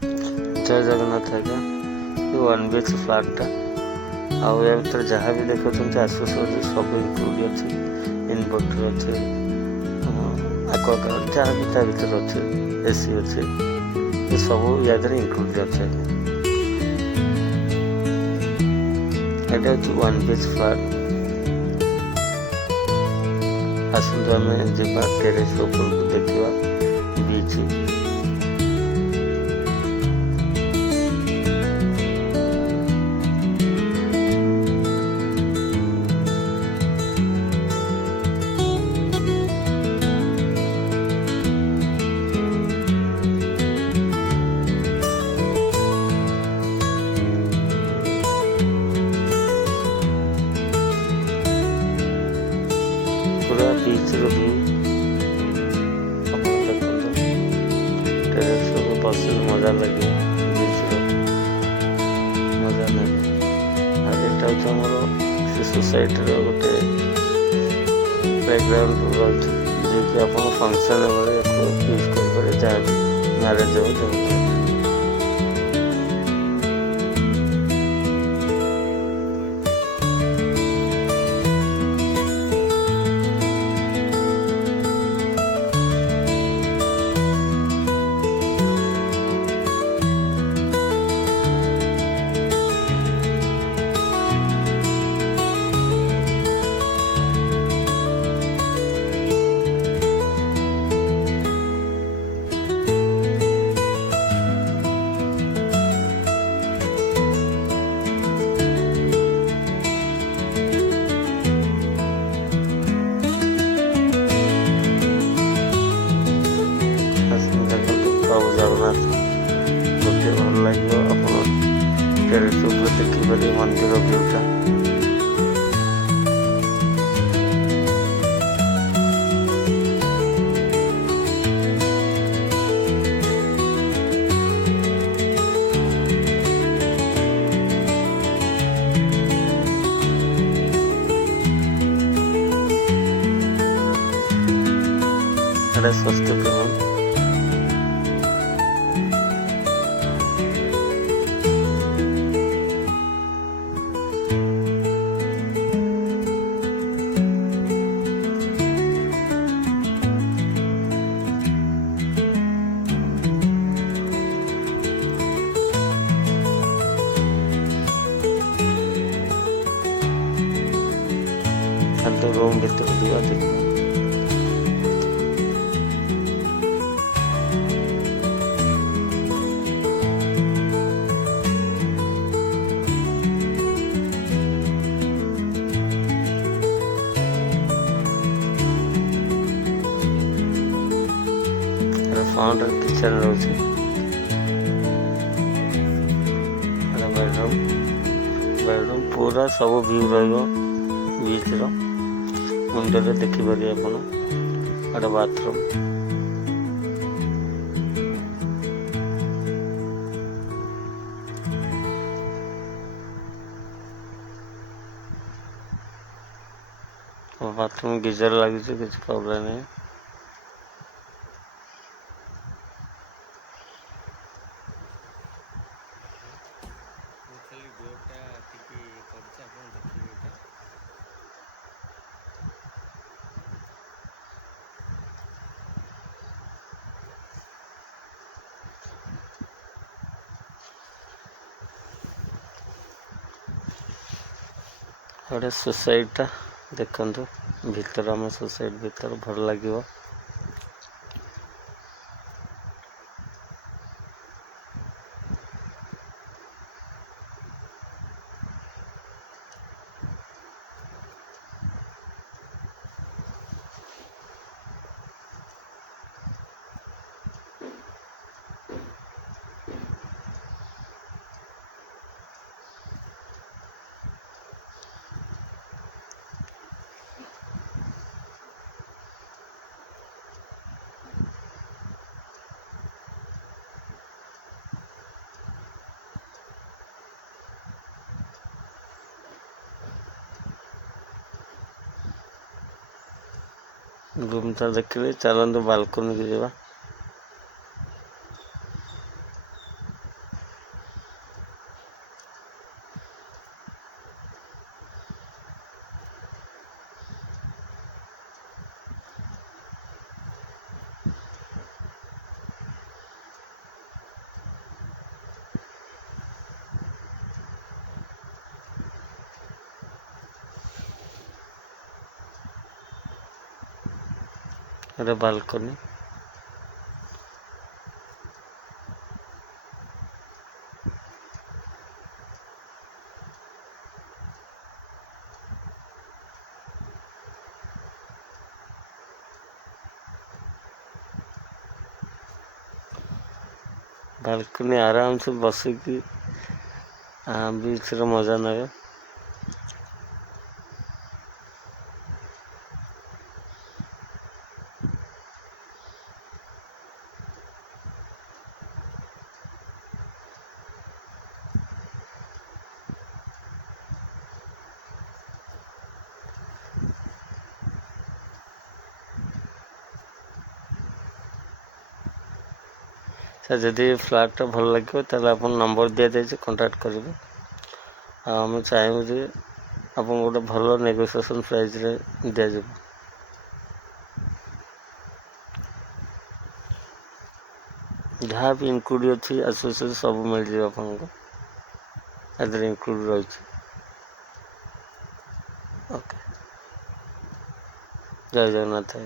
ଜୟ ଜଗନ୍ନାଥ ଆଜ୍ଞା। ଏ one BH ଫ୍ଲାଟ୍ଟା ଆଉ ୟା ଭିତରେ ଯାହା ବି ଦେଖୁଛନ୍ତି ଆସୋସିଏଟ୍ ସବୁ ଇନକ୍ଲୁଡ଼ ଅଛି। ଇନଭର୍ଟର ଅଛି, ଆକ୍ୱାଗାର୍ଡ ଯାହା ବି ତା ଭିତରେ ଅଛି, AC ଅଛି, ଏ ସବୁ ୟା ଦେହରେ ଇନକ୍ଲୁଡ଼ ଅଛି ଆଜ୍ଞା। ଏଇଟା ହେଉଛି ୱାନ୍ BH ଫ୍ଲାଟ୍। ଆସନ୍ତୁ ଆମେ ଯିବା ଟେରେସ୍ ଉପରକୁ ଦେଖିବା ବିଚ୍। ପୁରା ବିଚ୍ର ଭ୍ୟୁ ଆପଣ ଦେଖନ୍ତୁ। ଟେରେସ୍ ସବୁ ବସିଲେ ମଜା ଲାଗିବ, ବିଚ୍ର ମଜା ନେବେ। ଆଉ ଏଇଟା ହେଉଛି ଆମର ସେ ସୋସାଇଟିର ଗୋଟେ ପ୍ଲେଗ୍ରାଉଣ୍ଡ ରହିଛି, ଯିଏକି ଆପଣ ଫଙ୍କସନ୍ ବେଳେ ୟୁଜ୍ କରିପାରିବେ, ଯାହା ବି ମ୍ୟାରେଜ୍ ହଉ ଯେମିତି। ଦେଖନ୍ତୁ ପ୍ରଭୁ ଜଗନ୍ନାଥ, ଗୋଟିଏ ଭଲ ଲାଗିବ। ଆପଣ ଟେରେସ୍ ଉପରେ ଦେଖିପାରିବେ ମନ୍ଦିର ଭିଉଟା। ଏଇଟା ଷଷ୍ଠୀ ପୂର୍ଣ୍ଣିମା। ଖାଲି ରୁମ୍ ଭିତରକୁ ଯିବା ଦେଖିବା। ଫ୍ରଣ୍ଟରେ କିଚେନ୍ ରହୁଛି। ବେଡ଼ରୁମ୍ ପୁରା ସବୁ ଭ୍ୟୁ ରହିବ ବିଚ୍ର। ମୁଣ୍ଡରେ ଦେଖିପାରିବେ ଆପଣ। ଗୋଟେ ବାଥରୁମ୍। ବାଥରୁମ୍ ଗିଜର ଲାଗିଛି, କିଛି ପ୍ରୋବ୍ଲେମ୍ ନାହିଁ। ଖାଲି ଡୋରଟା ଟିକେ କରିଛି, ଆପଣ ଦେଖିବେ ଏଇଟା। ଗୋଟେ ସୋସାଇଟିଟା ଦେଖନ୍ତୁ ଭିତରେ, ଆମ ସୋସାଇଟି ଭିତରେ ଭଲ ଲାଗିବ। ରୁମ୍ଟା ଦେଖିଲେ ଚାଲନ୍ତୁ ବାଲକୋନିକି ଯିବା। ଏଇଟା ବାଲକୋନି। ବାଲକୋନି ଆରାମସେ ବସିକି ବିଚ୍ର ମଜା ନେବେ। ସାର୍ ଯଦି ଫ୍ଲାଟ୍ଟା ଭଲ ଲାଗିବ ତାହେଲେ ଆପଣ ନମ୍ବର ଦିଆଯାଇଛି, କଣ୍ଟାକ୍ଟ କରିବେ। ଆଉ ଆମେ ଚାହିଁବୁ ଯେ ଆପଣଙ୍କୁ ଗୋଟେ ଭଲ ନେଗୋସିଏସନ୍ ପ୍ରାଇସ୍ରେ ଦିଆଯିବ। ଯାହା ବି ଇନକ୍ଲୁଡ଼ ଅଛି ଆସୋସିଏସନ୍ ସବୁ ମିଳିଯିବ ଆପଣଙ୍କୁ, ଏଥିରେ ଇନକ୍ଲୁଡ଼ ରହିଛି। ଓକେ, ଜୟ ଜଗନ୍ନାଥ।